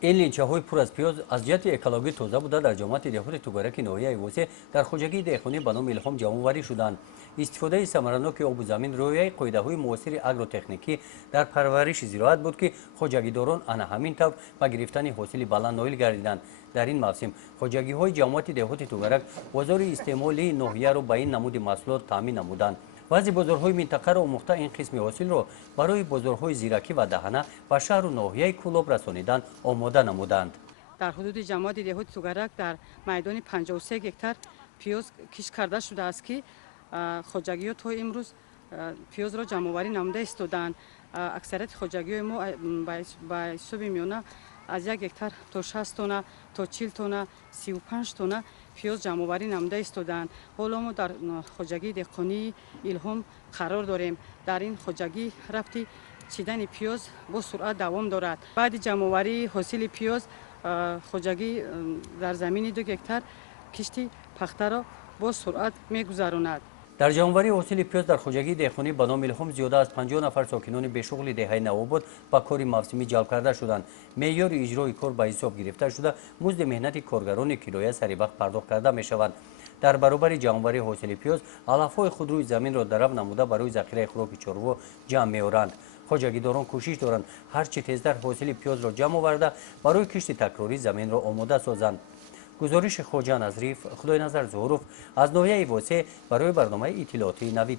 این لینچه‌های پر از پیاز از جهت اکولوژی تازه بوده در جامعه دهات توگرک ناحیه وسه در خوجگی دهخانی به نام الهام جمع‌آوری شدند. استفاده ثمرناک آب زمین رویای قاعده‌های معاصر آگروتکنیکی در پرورش زراعت بود که خوجگیداران آن همین طور به گرفتن حاصل بلند نائل گردیدند. در این موسم خوجگی‌های جامعه دهات توگرک بازار استعمالی ناحیه را به این نمود محصولات تامین نمودند. بعضی بازارهای منطقه را آموخته این قسم حاصل را برای بازارهای زیرکی و دهنه و شهر و ناحیه کولاب رسانیدن آماده نمودند. در حدود جماعت دهات توگرک در میدان 53 گکتار پیاز کش کرده شده است که خوجگی‌ها تا امروز پیاز را جمع‌آوری نموده ایستادند. اکثریت خوجگی‌های ما به حساب میانه از 1 گکتار تا 60 تونه تا 40 تونه 35 تونه پیاز جمع‌آوری نموده ایستادند. حالا ما در خوجگی دهقانی الهام قرار داریم. در این خوجگی رفتی چیدن پیاز با سرعت دوام دارد. بعد جمع‌آوری حاصل پیاز خوجگی در زمین 2 گکتار کشتی پخته را با سرعت می‌گذراند. در جمع‌آوری حاصل پیاز در خوجگی دهخانی به نام الهام زیاده از 50 نفر ساکنان به‌شغل دهه نوآباد به کار موسمی جلب کرده شدند. معیار اجرای کار به حساب گرفته شده مزد مهنت کارگران کرایه سری وقت پرداخت کرده می‌شود. در برابر جمع‌آوری حاصل پیاز علف‌های خودروی زمین را درب نموده برای ذخیره خوراک چروا جمع می‌آورند. خوجگیداران کوشش دارند هرچه تیزتر حاصل پیاز را جمع آورده برای کشت تکراری زمین را آماده سازند. گزارش خواجه نظریف خدای نظر ظهورов از ناحیه واسه برای برنامه اطلاعاتی نوید.